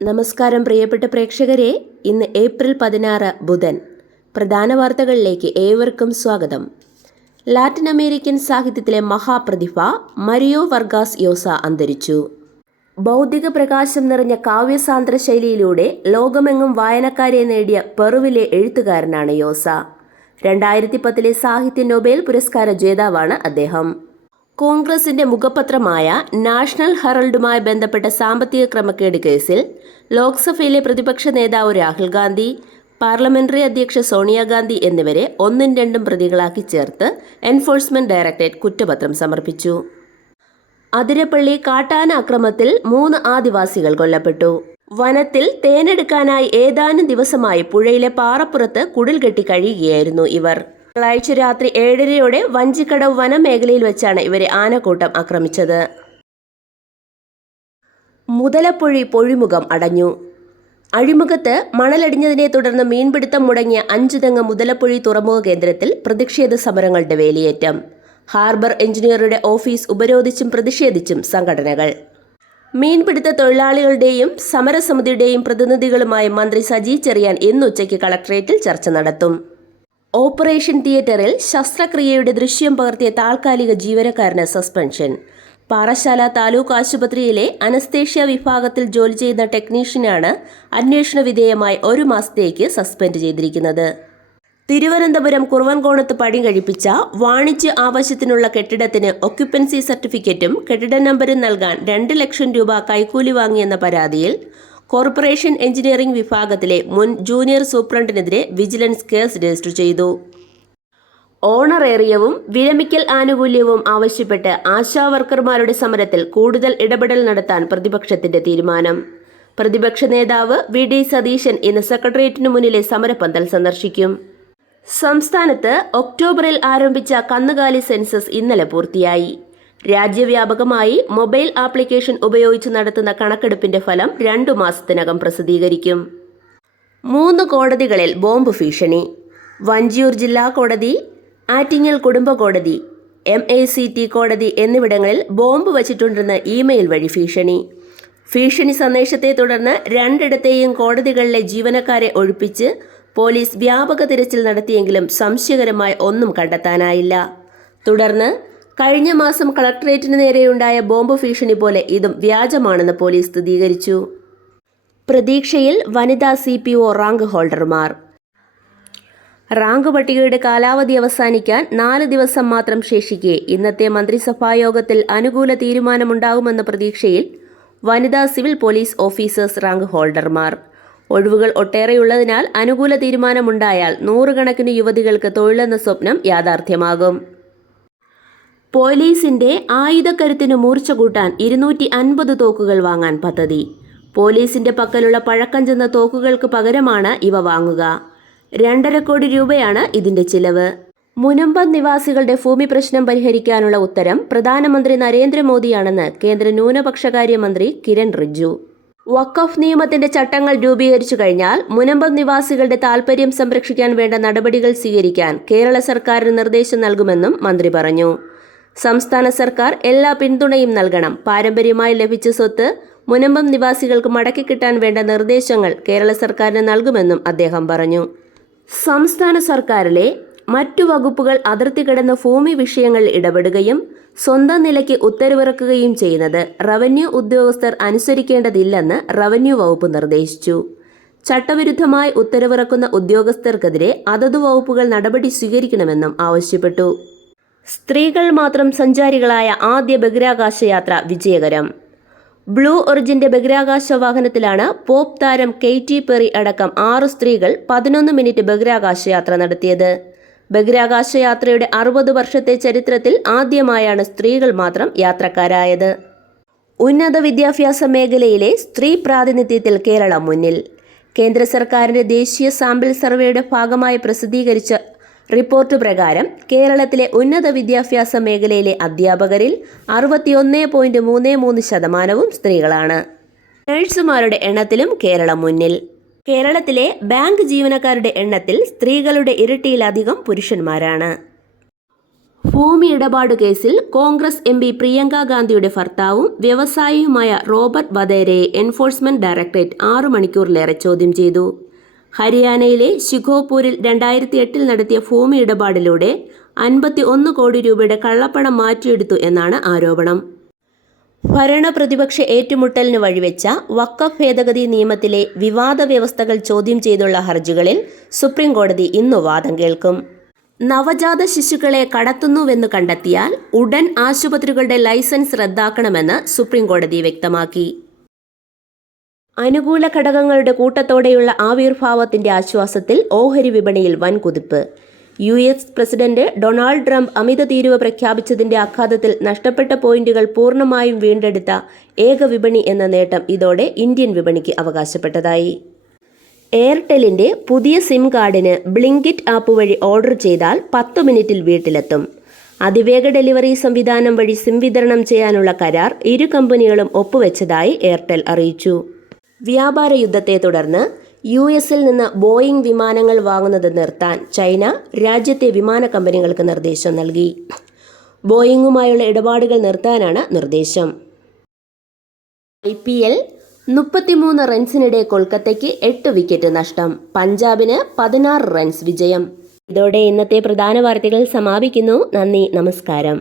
നമസ്കാരം പ്രിയപ്പെട്ട പ്രേക്ഷകരെ, ഇന്ന് ഏപ്രിൽ 16 ബുധൻ. പ്രധാന വാർത്തകളിലേക്ക് ഏവർക്കും സ്വാഗതം. ലാറ്റിൻ അമേരിക്കൻ സാഹിത്യത്തിലെ മഹാപ്രതിഭ മരിയോ വർഗാസ് യോസ അന്തരിച്ചു. ബൗദ്ധിക പ്രകാശം നിറഞ്ഞ കാവ്യസാന്ദ്ര ശൈലിയിലൂടെ ലോകമെങ്ങും വായനക്കാരെ നേടിയ പെറുവിലെ എഴുത്തുകാരനാണ് യോസ. 2010 സാഹിത്യ നൊബേൽ പുരസ്കാര ജേതാവാണ് അദ്ദേഹം. കോൺഗ്രസിന്റെ മുഖപത്രമായ നാഷണൽ ഹെറൾഡുമായി ബന്ധപ്പെട്ട സാമ്പത്തിക ക്രമക്കേട് കേസിൽ ലോക്സഭയിലെ പ്രതിപക്ഷ നേതാവ് രാഹുൽ ഗാന്ധി, പാർലമെന്ററി അധ്യക്ഷ സോണിയാഗാന്ധി എന്നിവരെ 1ഉം 2ഉം പ്രതികളാക്കി ചേർത്ത് എൻഫോഴ്സ്മെന്റ് ഡയറക്ടറേറ്റ് കുറ്റപത്രം സമർപ്പിച്ചു. അതിരപ്പള്ളി കാട്ടാന ആക്രമണത്തിൽ 3 ആദിവാസികൾ കൊല്ലപ്പെട്ടു. വനത്തിൽ തേനെടുക്കാനായി ഏതാനും ദിവസമായി പുഴയിലെ പാറപ്പുറത്ത് കുടിൽ കെട്ടി കഴിയുകയായിരുന്നു ഇവർ. തിങ്കളാഴ്ച രാത്രി 7:30 വഞ്ചിക്കടവ് വനമേഖലയിൽ വെച്ചാണ് ഇവരെ ആനക്കൂട്ടം ആക്രമിച്ചത്. മുതലപ്പൊഴി പൊഴിമുഖം അടഞ്ഞു. അഴിമുഖത്ത് മണലടിഞ്ഞതിനെ തുടർന്ന് മീൻപിടുത്തം മുടങ്ങിയ 5 തെങ്ങ് മുതലപ്പൊഴി തുറമുഖ കേന്ദ്രത്തിൽ പ്രതിഷേധ സമരങ്ങളുടെ വേലിയേറ്റം. ഹാർബർ എഞ്ചിനീയറുടെ ഓഫീസ് ഉപരോധിച്ചും പ്രതിഷേധിച്ചും സംഘടനകൾ. മീൻപിടുത്ത തൊഴിലാളികളുടെയും സമരസമിതിയുടെയും പ്രതിനിധികളുമായി മന്ത്രി സജി ചെറിയാൻ ഇന്നുച്ചയ്ക്ക് കളക്ടറേറ്റിൽ ചർച്ച നടത്തും. ഓപ്പറേഷൻ തിയേറ്ററിൽ ശസ്ത്രക്രിയയുടെ ദൃശ്യം പകർത്തിയ താൽക്കാലിക ജീവനക്കാരന് സസ്പെൻഷൻ. പാറശാല താലൂക്ക് ആശുപത്രിയിലെ അനസ്തേഷ്യ വിഭാഗത്തിൽ ജോലി ചെയ്യുന്ന ടെക്നീഷ്യനാണ് അന്വേഷണ വിധേയമായി 1 മാസത്തേക്ക് സസ്പെൻഡ് ചെയ്തിരിക്കുന്നത്. തിരുവനന്തപുരം കുറുവൻകോണത്ത് പണി കഴിപ്പിച്ച വാണിജ്യ ആവശ്യത്തിനുള്ള കെട്ടിടത്തിന് ഒക്യുപ്പൻസി സർട്ടിഫിക്കറ്റും കെട്ടിട നമ്പരും നൽകാൻ 2 ലക്ഷം രൂപ കൈക്കൂലി വാങ്ങിയെന്ന പരാതിയിൽ കോർപ്പറേഷൻ എഞ്ചിനീയറിംഗ് വിഭാഗത്തിലെ മുൻ ജൂനിയർ സൂപ്രണ്ടിനെതിരെ വിജിലൻസ് കേസ് രജിസ്റ്റർ ചെയ്തു. ഓണറേറിയവും വിരമിക്കൽ ആനുകൂല്യവും ആവശ്യപ്പെട്ട് ആശാവർക്കർമാരുടെ സമരത്തിൽ കൂടുതൽ ഇടപെടൽ നടത്താൻ പ്രതിപക്ഷത്തിന്റെ തീരുമാനം. പ്രതിപക്ഷ നേതാവ് വി.ഡി. സതീശൻ ഇന്ന് സെക്രട്ടേറിയറ്റിനു മുന്നിലെ സമരപന്തൽ സന്ദർശിക്കും. സംസ്ഥാനത്ത് ഒക്ടോബറിൽ ആരംഭിച്ച കന്നുകാലി സെൻസസ് ഇന്നലെ പൂർത്തിയായി. രാജ്യവ്യാപകമായി മൊബൈൽ ആപ്ലിക്കേഷൻ ഉപയോഗിച്ച് നടത്തുന്ന കണക്കെടുപ്പിന്റെ ഫലം 2 മാസത്തിനകം പ്രസിദ്ധീകരിക്കും. 3 കോടതികളിൽ ബോംബ് ഭീഷണി. വഞ്ചിയൂർ ജില്ലാ കോടതി, ആറ്റിങ്ങൽ കുടുംബ കോടതി, MACT കോടതി എന്നിവിടങ്ങളിൽ ബോംബ് വച്ചിട്ടുണ്ടെന്ന് ഇമെയിൽ വഴി ഭീഷണി. ഭീഷണി സന്ദേശത്തെ തുടർന്ന് 2ഇടത്തെയും കോടതികളിലെ ജീവനക്കാരെ ഒഴിപ്പിച്ച് പോലീസ് വ്യാപക തിരച്ചിൽ നടത്തിയെങ്കിലും സംശയകരമായി ഒന്നും കണ്ടെത്താനായില്ല. തുടർന്ന് കഴിഞ്ഞ മാസം കളക്ടറേറ്റിന് നേരെയുണ്ടായ ബോംബ് ഭീഷണി പോലെ ഇതും വ്യാജമാണെന്ന് പോലീസ് സ്ഥിരീകരിച്ചു. പ്രതീക്ഷയിൽ വനിതാ CPO റാങ്ക് ഹോൾഡർമാർ. റാങ്ക് പട്ടികയുടെ കാലാവധി അവസാനിക്കാൻ 4 ദിവസം മാത്രം ശേഷിക്കെ ഇന്നത്തെ മന്ത്രിസഭായോഗത്തിൽ അനുകൂല തീരുമാനമുണ്ടാകുമെന്ന പ്രതീക്ഷയിൽ വനിതാ സിവിൽ പോലീസ് ഓഫീസേഴ്സ് റാങ്ക് ഹോൾഡർമാർ. ഒഴിവുകൾ ഒട്ടേറെയുള്ളതിനാൽ അനുകൂല തീരുമാനമുണ്ടായാൽ 100 കണക്കിന് യുവതികൾക്ക് തൊഴിലെന്ന സ്വപ്നം യാഥാർത്ഥ്യമാകും. പോലീസിന്റെ ആയുധക്കരുത്തിന് മൂർച്ച കൂട്ടാൻ 250 തോക്കുകൾ വാങ്ങാൻ പദ്ധതി. പോലീസിന്റെ പക്കലുള്ള പഴക്കം ചെന്ന തോക്കുകൾക്ക് പകരമാണ് ഇവ വാങ്ങുക. 2.5 കോടി രൂപയാണ് ഇതിന്റെ ചിലവ്. മുനമ്പം നിവാസികളുടെ ഭൂമി പ്രശ്നം പരിഹരിക്കാനുള്ള ഉത്തരം പ്രധാനമന്ത്രി നരേന്ദ്രമോദിയാണെന്ന് കേന്ദ്ര ന്യൂനപക്ഷകാര്യ മന്ത്രി കിരൺ റിജ്ജു. വഖഫ് നിയമത്തിന്റെ ചട്ടങ്ങൾ രൂപീകരിച്ചു കഴിഞ്ഞാൽ മുനമ്പം നിവാസികളുടെ താൽപര്യം സംരക്ഷിക്കാൻ വേണ്ട നടപടികൾ സ്വീകരിക്കാൻ കേരള സർക്കാരിന് നിർദ്ദേശം നൽകുമെന്നും മന്ത്രി പറഞ്ഞു. സംസ്ഥാന സർക്കാർ എല്ലാ പിന്തുണയും നൽകണം. പാരമ്പര്യമായി ലഭിച്ച സ്വത്ത് മുനമ്പം നിവാസികൾക്ക് മടക്കി കിട്ടാൻ വേണ്ട നിർദ്ദേശങ്ങൾ കേരള സർക്കാരിന് നൽകുമെന്നും അദ്ദേഹം പറഞ്ഞു. സംസ്ഥാന സർക്കാരിലെ മറ്റു വകുപ്പുകൾ അതിർത്തി കടന്ന ഭൂമി വിഷയങ്ങളിൽ ഇടപെടുകയും സ്വന്തം നിലയ്ക്ക് ഉത്തരവിറക്കുകയും ചെയ്യുന്നത് റവന്യൂ ഉദ്യോഗസ്ഥർ അനുസരിക്കേണ്ടതില്ലെന്ന് റവന്യൂ വകുപ്പ് നിർദ്ദേശിച്ചു. ചട്ടവിരുദ്ധമായി ഉത്തരവിറക്കുന്ന ഉദ്യോഗസ്ഥർക്കെതിരെ അതതു വകുപ്പുകൾ നടപടി സ്വീകരിക്കണമെന്നും ആവശ്യപ്പെട്ടു. സ്ത്രീകൾ മാത്രം സഞ്ചാരികളായ ആദ്യ ബഹിരാകാശ യാത്ര വിജയകരം. ബ്ലൂ ഒറിജിന്റെ ബഹിരാകാശ വാഹനത്തിലാണ് പോപ്പ് താരം കെയ്റ്റി പെറി അടക്കം 6 സ്ത്രീകൾ 11 മിനിറ്റ് ബഹിരാകാശ യാത്ര നടത്തിയത്. ബഹിരാകാശ യാത്രയുടെ 60 വർഷത്തെ ചരിത്രത്തിൽ ആദ്യമായാണ് സ്ത്രീകൾ മാത്രം യാത്രക്കാരായത്. ഉന്നത വിദ്യാഭ്യാസ മേഖലയിലെ സ്ത്രീ പ്രാതിനിധ്യത്തിൽ കേരളം മുന്നിൽ. കേന്ദ്ര സർക്കാരിന്റെ ദേശീയ സാമ്പിൾ സർവേയുടെ ഭാഗമായി പ്രസിദ്ധീകരിച്ച റിപ്പോർട്ട് പ്രകാരം കേരളത്തിലെ ഉന്നത വിദ്യാഭ്യാസ മേഖലയിലെ അധ്യാപകരിൽ 61.33% സ്ത്രീകളാണ്. നഴ്സുമാരുടെ എണ്ണത്തിലും കേരളം മുന്നിൽ. കേരളത്തിലെ ബാങ്ക് ജീവനക്കാരുടെ എണ്ണത്തിൽ സ്ത്രീകളുടെ ഇരട്ടിയിലധികം പുരുഷന്മാരാണ്. ഭൂമി ഇടപാട് കേസിൽ കോൺഗ്രസ് എം പി പ്രിയങ്ക ഗാന്ധിയുടെ ഭർത്താവും വ്യവസായിയുമായ റോബർട്ട് വധേരയെ എൻഫോഴ്സ്മെന്റ് ഡയറക്ടറേറ്റ് 6 മണിക്കൂറിലേറെ ചോദ്യം ചെയ്തു. ഹരിയാനയിലെ ശിഖോപൂരിൽ 2008 നടത്തിയ ഭൂമി ഇടപാടിലൂടെ 51 കോടി രൂപയുടെ കള്ളപ്പണം മാറ്റിയെടുത്തു എന്നാണ് ആരോപണം. ഭരണപ്രതിപക്ഷ ഏറ്റുമുട്ടലിന് വഴിവെച്ച വഖഫ് ഭേദഗതി നിയമത്തിലെ വിവാദ വ്യവസ്ഥകൾ ചോദ്യം ചെയ്തുള്ള ഹർജികളിൽ സുപ്രീം കോടതി ഇന്നു വാദം കേൾക്കും. നവജാത ശിശുക്കളെ കടത്തുന്നുവെന്ന് കണ്ടെത്തിയാൽ ഉടൻ ആശുപത്രികളുടെ ലൈസൻസ് റദ്ദാക്കണമെന്ന് സുപ്രീം കോടതി വ്യക്തമാക്കി. അനുകൂല ഘടകങ്ങളുടെ കൂട്ടത്തോടെയുള്ള ആവിർഭാവത്തിന്റെ ആശ്വാസത്തിൽ ഓഹരി വിപണിയിൽ വൻ കുതിപ്പ്. US പ്രസിഡന്റ് ഡൊണാൾഡ് ട്രംപ് അമിത തീരുവ പ്രഖ്യാപിച്ചതിന്റെ ആഘാതത്തിൽ നഷ്ടപ്പെട്ട പോയിന്റുകൾ പൂർണ്ണമായും വീണ്ടെടുത്ത ഏക വിപണി എന്ന നേട്ടം ഇതോടെ ഇന്ത്യൻ വിപണിക്ക് അവകാശപ്പെട്ടതായി. എയർടെലിന്റെ പുതിയ സിം കാർഡിന് ബ്ലിങ്കിറ്റ് ആപ്പ് വഴി ഓർഡർ ചെയ്താൽ 10 മിനിറ്റിൽ വീട്ടിലെത്തും. അതിവേഗ ഡെലിവറി സംവിധാനം വഴി സിം വിതരണം ചെയ്യാനുള്ള കരാർ ഇരു കമ്പനികളും ഒപ്പുവെച്ചതായി എയർടെൽ അറിയിച്ചു. വ്യാപാര യുദ്ധത്തെ തുടർന്ന് US-ൽ നിന്ന് ബോയിംഗ് വിമാനങ്ങൾ വാങ്ങുന്നത് നിർത്താൻ ചൈന രാജ്യത്തെ വിമാന കമ്പനികൾക്ക് നിർദ്ദേശം നൽകി. ബോയിങ്ങുമായുള്ള ഇടപാടുകൾ നിർത്താനാണ് നിർദ്ദേശം. IPL 33 റൺസിനിടെ കൊൽക്കത്തയ്ക്ക് 8 വിക്കറ്റ് നഷ്ടം. പഞ്ചാബിന് 16 റൺസ് വിജയം. ഇതോടെ ഇന്നത്തെ പ്രധാന വാർത്തകൾ സമാപിക്കുന്നു. നന്ദി, നമസ്കാരം.